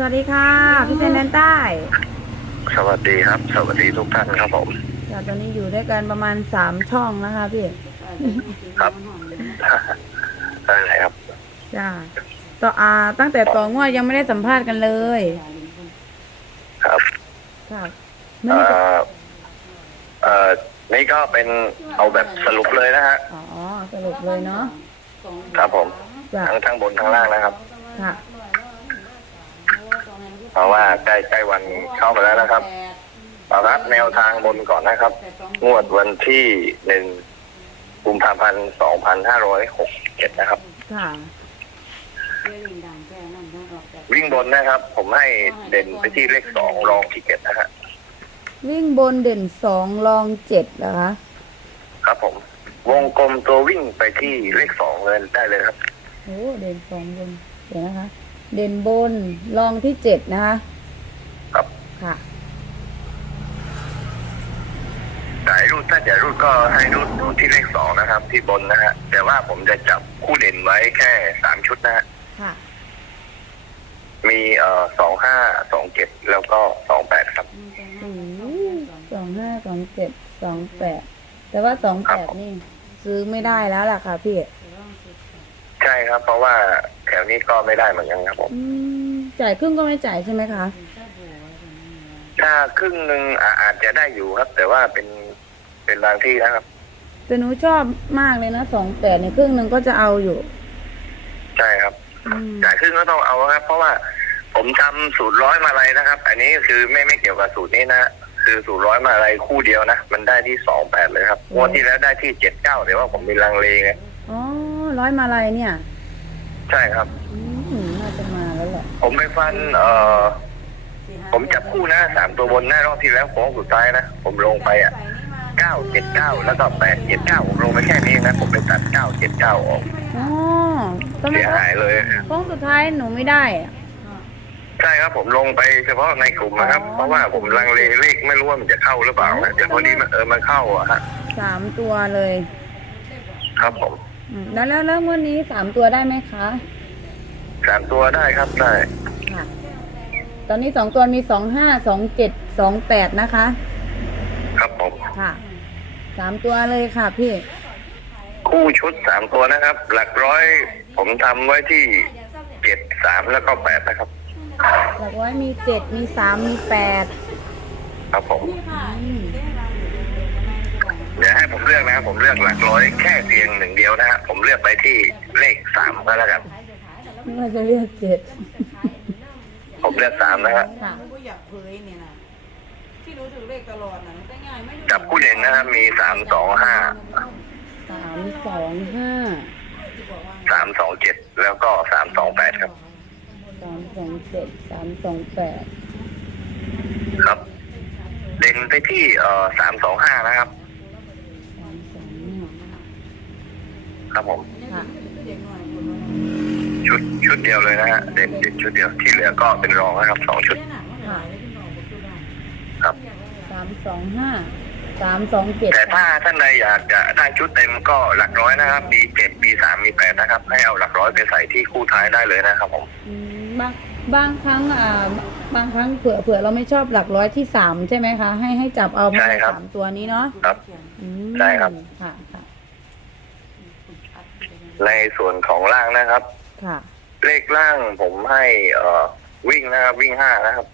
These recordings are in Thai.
สวัสดีค่ะ พี่เซนแดนใต้สวัสดีครับ สวัสดีทุกท่านครับผมจ้ะตอนนี้อยู่ด้วยกันประมาณสามช่องนะคะพี่ครับได้เลยครับจ้าต่ออาตั้งแต่ต่องวดยังไม่ได้สัมภาษณ์กันเลย ครับค่ะไม่เอ่ได้อเอ่อนี่ก็เป็นเอาแบบสรุปเลยนะฮะอ๋อสรุปเลยเนาะครับผมจ้ะทั้งทั้งบนทั้งล่างนะครับค่ะเพ ราะว่าใกล้ใกล้วันเข้ามาแล้วนะครับเอาครับแนวทางบนก่อนนะครับ งวดวันที่หนึ่งกุมภาพันธ์สองพันห้าร้อยหกเจ็ดนะครับ ค่ะวิ่งบนนะครับ ผมให้เด่นไปที่เลขสองรองที่เจ็ดนะฮะวิ่งบนเด่นสองรองเจ็ดเหรอคะครับผม วงกลมตัววิ่งไปที่เลขสองเลยได้เลยครับโอ้เด่นสองบนเดี๋ยวนะคะ เด่นบนรองที่เจ็ดนะคะครับค่ะ สายรูดถ้าจะรูดก็ให้รูดที่เลขสองนะครับ ที่บนนะฮะแต่ว่าผมจะจับคู่เด่นไว้แค่สามชุดนะฮะค่ะ มีเอ่อสองห้าสองเจ็ดแล้วก็สองแปดครับ สองห้าสองเจ็ดสองแปดแต่ว่าสองแปดนี่ ซื้อไม่ได้แล้วล่ะค่ะพี่ ใช่ครับ เพราะว่า แถวนี้ก็ไม่ได้เหมือนกันครับผม อืมจ่ายครึ่งก็ไม่จ่ายใช่ไหมคะ ถ้าครึ่งหนึ่งอาอาจจะได้อยู่ครับ แต่ว่าเป็นเป็นบางที่นะครับ แต่หนูชอบมากเลยนะสองแปดเนี่ยครึ่งหนึ่งก็จะเอาอยู่ ใช่ครับ อืม จ่ายครึ่งก็ต้องเอาครับ เพราะว่าผมทำสูตรร้อยมาลัยนะครับ อันนี้คือไม่ไม่เกี่ยวกับสูตรนี้นะคือสูตรร้อยมาลัยคู่เดียวนะมันได้ที่สองแปดเลยครับงวดที่แล้วได้ที่เจ็ดเก้าแต่ว่าผมมีลังเลไงอ๋อร้อยมาลัยเนี่ย ใช่ครับ อืมน่าจะมาแล้วแหละผมไปฟัน เอ่อ ผมจับคู่นะสามตัวบนหน้ารอบที่แล้วโค้งสุดท้ายนะ ผมลงไปอะเก้าเจ็ดเก้าแล้วก็แปดเจ็ดเก้าผมลงไปแค่นี้นะ ผมไปตัดเก้าเจ็ดเก้าออกอ๋อทำไมเสียหายเลยโค้งสุดท้ายหนูไม่ได้อะใช่ครับผมลงไปเฉพาะในกลุ่มนะครับ เพราะว่าผมลังเลเลขไม่รู้ว่ามันจะเข้าหรือเปล่านะแต่พอดีมันเออมันเข้าอะฮะสามตัวเลย ครับผม อืมแล้วแล้วแล้ววันนี้สามตัวได้ไหมคะสามตัวได้ครับได้ ค่ะ ตอนนี้สองตัวมีสองห้าสองเจ็ดสองแปดนะคะ ครับผมค่ะสามตัวเลยค่ะพี่คู่ชุดสามตัวนะครับ หลักร้อย ผมทำไว้ที่เจ็ดสามแล้วก็แปดนะครับ หลักร้อยมีเจ็ดมีสามมีแปดครับผม อืม เดี๋ยวให้ผมเลือกนะครับผมเลือกหลักร้อยแค่เพียงหนึ่งเดียวนะฮะผมเลือกไปที่เลขสามก็แล้วกันนี่ว่าจะเรียกเจ็ดผมเลือกสามนะฮะค่ะก็อยากเผยเนี่ยนะที่รู้ถึงเลขตลอดนะแต่ง่ายไม่รู้จับคู่เด่นนะครับมีสามสองห้าสามสองห้าสามสองเจ็ดแล้วก็สามสองแปดครับสามสองเจ็ดสามสองแปดครับ เด่นไปที่เอ่อสามสองห้านะครับ สามสองห้า ครับผม ค่ะชุดชุดเดียวเลยนะฮะเด่นเด่นชุดเดียวที่เหลือก็เป็นรองนะครับสองชุด ค่ะครับ สามสองห้าสามสองเจ็ดแต่ถ้าท่านใดอยากจะได้ชุดเต็มก็หลักร้อยนะครับมีเจ็ดมีสามมีแปดนะครับ ให้เอาหลักร้อยไปใส่ที่คู่ท้ายได้เลยนะครับผมอืมบางบางครั้งอ่าบางครั้งเผื่อเผื่อเราไม่ชอบหลักร้อยที่สามใช่ไหมคะ ให้ให้จับเอามาสามตัวนี้เนาะครับ อืมใช่ครับ ค่ะค่ะ ในส่วนของล่างนะครับ ค่ะเลขล่างผมให้เอ่อวิ่งนะครับ วิ่งห้านะครับ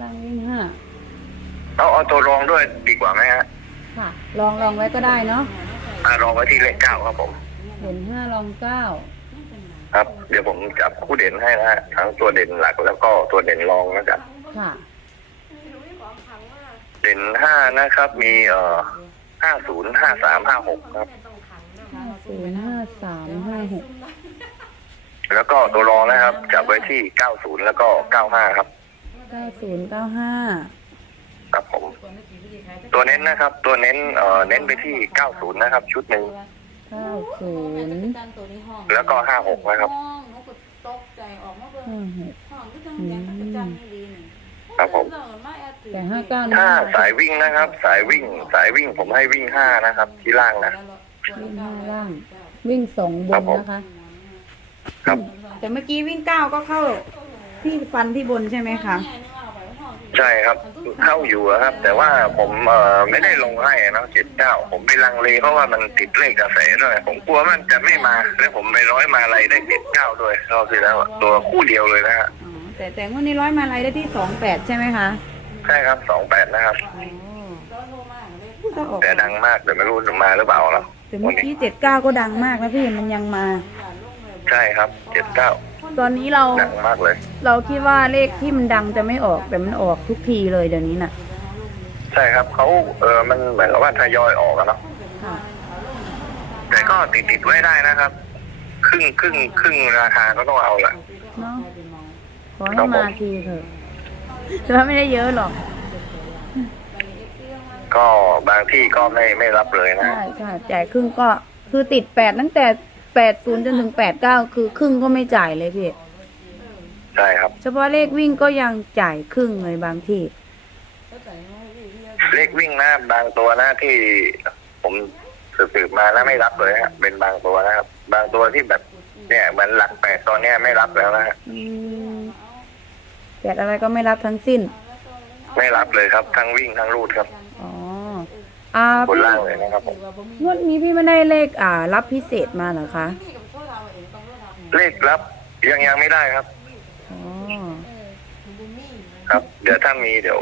ล่างวิ่งห้าเอาเอาตัวรองด้วยดีกว่าไหมฮะค่ะ ลองลองไว้ก็ได้เนาะอ่ารองไว้ที่เลขเก้าครับผม เห็นห้าลองเก้าครับ เดี๋ยวผมจับคู่เด่นให้นะฮะทั้งตัวเด่นหลักแล้วก็ตัวเด่นรองนะครับ ค่ะ เด่นห้านะครับ มีเอ่อห้าศูนย์ห้าสามห้าหกครับห้า ศูนย์ห้าสามห้าหกแล้วก็ตัวรองนะครับจับไว้ที่เก้าศูนย์แล้วก็เก้าห้าครับเก้าศูนย์เก้าห้าครับผม ตัวเน้นนะครับ ตัวเน้นเอ่อเน้นไปที่เก้าศูนย์นะครับ ชุดหนึ่งเก้าศูนย์แล้วก็ห้าหกนะครับห้องเขาก็ตกใจออกมาเบิ่งห้าหกห้องก็จังยังประจำไม่ดีนี่ครับผมแต่ห้าเก้านี่ถ้าสายวิ่งนะครับ สายวิ่ง สายวิ่งผมให้วิ่งห้านะครับ ที่ล่างนะ วิ่งห้าล่าง วิ่งสองบครันบผมนะคะ ครับ แต่เมื่อกี้วิ่งเก้าก็เข้าที่ฟันที่บนใช่ไหมคะใช่ครับ เข้าอยู่อะครับ แต่ว่าผมเอ่อไม่ได้ลงให้นะเจ็ดเก้าผมไปลังเลเพราะว่ามันติดเลขกระแสด้วยผมกลัวมันจะไม่มาแล้วผมไปร้อยมาอะไรได้เจ็ดเก้าด้วยก็คือแล้วอะตัวคู่เดียวเลยนะฮะอ๋อแต่แต่งวดนี้ร้อยมาลายได้ที่สองแปดใช่ไหมคะใช่ครับสองแปดนะครับ อ๋อก็โทรมาเลยถ้าออกแต่ดังมากแต่ไม่รู้จะมาหรือเปล่าเนาะ แต่เมื่อกี้เจ็ดเก้าก็ดังมากนะพี่มันยังมา ใช่ครับเจ็ดเก้าตอนนี้เราดังมากเลย เราคิดว่าเลขที่มันดังจะไม่ออกแต่มันออกทุกทีเลยเดี๋ยวนี้น่ะ ใช่ครับเขาเออมันเหมือนกับว่าทยอยออกอะเนาะค่ะแต่ก็ติดติดๆไว้ได้นะครับ ครึ่งครึ่งครึ่งราคาก็ต้องเอาละ เนาะขอให้มาทีเถอะแต่ว่าไม่ได้เยอะหรอก ก็บางที่ก็ไม่ไม่รับเลยนะ ใช่ใช่จ่ายครึ่งก็คือติดแปดตั้งแต่แปดศูนย์จนถึงแปดเก้าคือครึ่งก็ไม่จ่ายเลยพี่ใช่ครับ เฉพาะเลขวิ่งก็ยังจ่ายครึ่งเลยบางที่ เลขวิ่งนะบางตัวนะที่ผมสืบๆมานะไม่รับเลยฮะเป็นบางตัวนะครับ บางตัวที่แบบ เนี่ยเหมันหลักแปดตอนเนี้ยไม่รับแล้วนะฮะอืมแปดอะไรก็ไม่รับทั้งสิ้น ไม่รับเลยครับ ทั้งวิ่งทั้งรูดครับ อ๋ออ่าบนพี่ล่างเลยนะครับผมงวดนี้พี่ไม่ได้เลขอ่า รับพิเศษมาเหรอคะเลขรับยังยังไม่ได้ครับ อ๋อครับ เดี๋ยวถ้ามีเดี๋ยว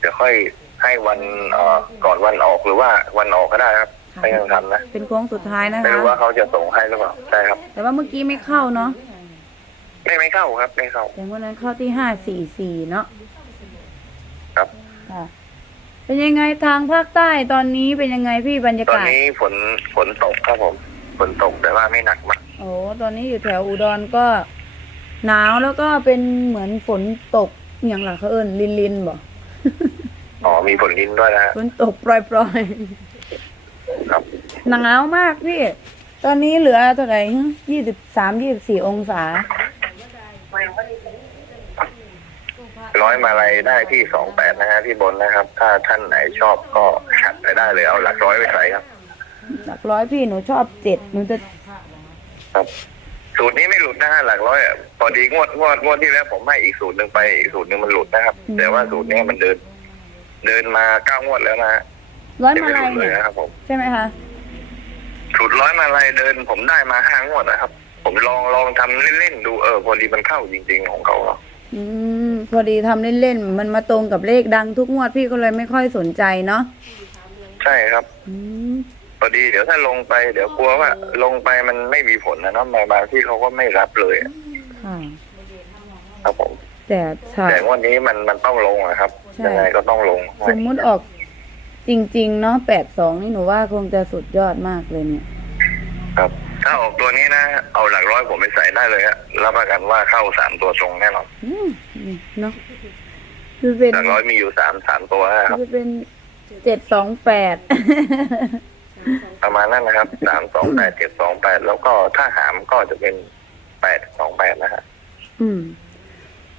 เดี๋ยวค่อยให้วันเอ่อก่อนวันออกหรือว่าวันออกก็ได้ครับไม่ต้องทำนะเป็นโค้งสุดท้ายนะไม่คะรู้ว่าเขาจะส่งให้หรือเปล่าใช่ครับแต่ว่าเมื่อกี้ไม่เข้าเนาะไม่ไม่เข้าครับไม่เข้าแต่วันนั้นเข้าที่ห้าสี่สี่เนาะครับ ค่ะ เป็นยังไงทางภาคใต้ตอนนี้เป็นยังไงพี่บรรยาตอนกาศ นี้ฝนฝนตกครับผม ฝนตกแต่ว่าไม่หนักมาก โอ้ตอนนี้อยู่แถวอุดรก็ หนาวแล้วก็เป็นเหมือนฝนตกอย่างหลักเขาเอิญลินลินๆบ่อ๋อมีฝนดินด้วยนะฮะฝนตกปล่อยปล่อยครับ ๆ หนาวมากพี่ ตอนนี้เหลือเท่าไหร่ยี่สิบสามยี่สิบสี่องศา ร้อยมาลัยได้ที่สองแปดนะฮะที่บนนะครับ ถ้าท่านไหนชอบก็ขัดไปได้เลยเอาหลักร้อยไปใส่ครับ หลักร้อยพี่หนูชอบเจ็ดหนูจะครับ สูตรนี้ไม่หลุดนะฮะหลักร้อยอะพอดีงวดงวดงวดที่แล้วผมให้อีกสูตรหนึ่งไปอีกสูตรหนึ่งมันหลุดนะครับ แต่ว่าสูตรเนี้ยมันเดิน เดินมาเก้างวดแล้วนะฮะร้อยยังมาไม่หลัลุยดเลยเนี่ยนะครับผม ใช่ไหมคะสูตรร้อยมาลัยเดิน ผมได้มาห้างวดนะครับ ผมลองลองทำเล่นๆดูเออพอดีมันเข้าจริง ๆ ของเขาอะอืม พอดีทำเล่นๆ มันมาตรงกับเลขดังทุกงวดพี่ก็เลยไม่ค่อยสนใจเนาะใช่ครับอืมพอดีเดี๋ยวถ้าลงไปเดี๋ยวกลัวว่าลงไปมันไม่มีผลนะเนาะบางบางที่เขาก็ไม่รับเลยอะค่ะ ครับผม แต่ถ้า แต่วันนี้มันมันต้องลงอะครับใช่ ยังไงก็ต้องลงสมมุติออกจริง ๆ เนาะแปดสองนี่หนูว่าคงจะสุดยอดมากเลยเนี่ย ครับ ถ้าออกตัวนี้นะ เอาหลักร้อยผมไปใส่ได้เลยฮะรับประกันว่าเข้าสามตัวตรงแน่นอนอืมเนาะคือเป็นหลักร้อยมีอยู่สามสามตัวนะครับคือเป็นเจ็ดสองแปดประมาณนั้นนะครับสามสองแปดเจ็ดสองแปดแล้วก็ถ้าหามก็จะเป็นแปดสองแปดนะฮะอืม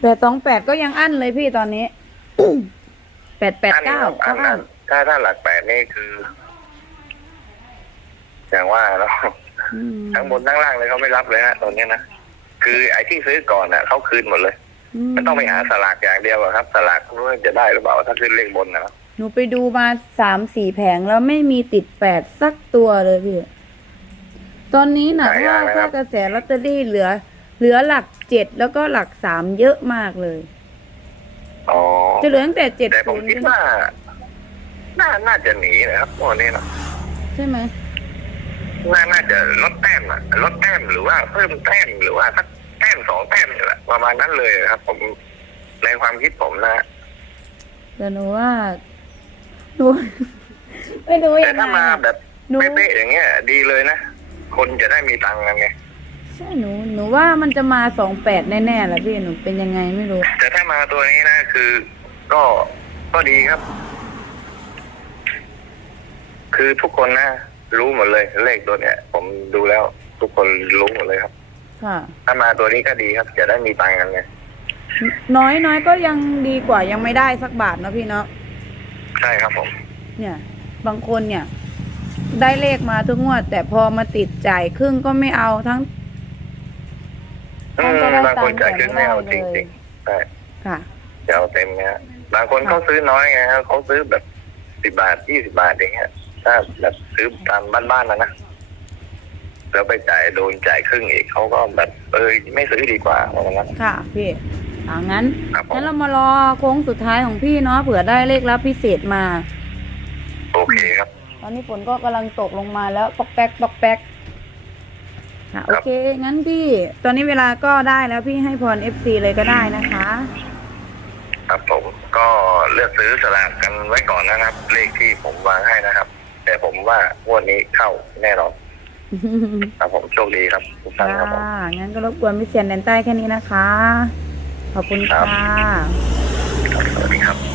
แต่สองแปดก็ยังอั้นเลยพี่ตอนนี้แปดแปดอันเก้าอัก็นอั้นั้นนถ้าถ้าหลักแปดนี่คือ อย่างว่าแล้วอืม ทั้งบนทั้งล่างเลยเขาไม่รับเลยฮะตอนนี้นะคือไอ้ที่ซื้อก่อนน่ะเขาคืนหมดเลยมันต้องไปหาสลากอย่างเดียวอะครับ สลากไม่รู้ว่าจะได้หรือเปล่าถ้าขึ้นเลขบนนะครับหนูไปดูมาสามสี่แผงแล้วไม่มีติดแปดสักตัวเลยพี่ตอนนี้นะหายาถ้ากนะครับถ้ากระแสลอตเตอรี่เหลือ เหลือหลักเจ็ดแล้วก็หลักสามเยอะมากเลยอ๋อจะเหลือตั้งแต่เจ็ดแต่ผศูมนย์คิดว่าน่าน่าจะหนีนะครับวันนี้นะใช่ไหม น่าน่าจะลดแต้มอะลดแต้มหรือว่าเพิ่มแต้มหรือว่าสักแต้มสองแต้มนี่แหละประมาณนั้นเลยครับ ผมในความคิดผมนะแต่หนูว่าหนูไม่รู้แต่ยังไงถ้ามาอะแบบหนูเป๊ะๆอย่างเงี้ย ดีเลยนะ คนจะได้มีตังค์กันไงใช่หนูหนูว่ามันจะมาสองแปดแน่ๆแหละพี่หนูเป็นยังไงไม่รู้แต่ถ้ามาตัวนี้นะคือ ก็ก็ดีครับ คือทุกคนนะ รู้หมดเลยเลขตัวเนี้ยผมดูแล้ว ทุกคนรู้หมดเลยครับ ค่ะ ถ้ามาตัวนี้ก็ดีครับ จะได้มีตังค์กันไงน้อยน้อยก็ยังดีกว่ายังไม่ได้สักบาทเนอะพี่เนาะใช่ครับผม เนี่ย บางคนเนี่ย ได้เลขมาทุกงวด แต่พอมาติดจ่ายครึ่งก็ไม่เอาทั้งอืท่านมก็ได้บางตาคมนแผจ่ายนครึ่งไม่ไม่ได้เอาจเลริยงๆใช่ค่ะ จะเอาเต็มเนี้ยบางคนเขาซื้อน้อยไงเขาซื้อแบบสิบบาทยี่สิบาทอย่างเงี้ย ถ้าแบบซื้อตามบ้านๆนะนะแล้วไปจ่ายโดนจ่ายครึ่งอีกเขาก็แบบเออไม่ซื้อดีกว่าเพราะงั้น ค่ะพี่อ่างั้นครับผม งั้นเรามารอโค้งสุดท้ายของพี่เนาะเผื่อได้เลขลับพิเศษมา โอเคครับ ตอนนี้ฝนก็กำลังตกลงมาแล้วปอกแป๊กปอกแป๊กค่ะโอเค งั้นพี่ ตอนนี้เวลาก็ได้แล้วพี่ให้พรเอฟซีเลยก็ได้นะคะ ครับผมก็เลือกซื้อสลากกันไว้ก่อนนะครับ เลขที่ผมวางให้นะครับ แต่ผมว่างวดนี้เข้าแน่นอนครับผมโชคดีครับทุกท่านครับผมงั้นก็รบกวนมิเซียนแดนใต้แค่นี้นะคะ ขอบคุณค่ะสวัสดีครับ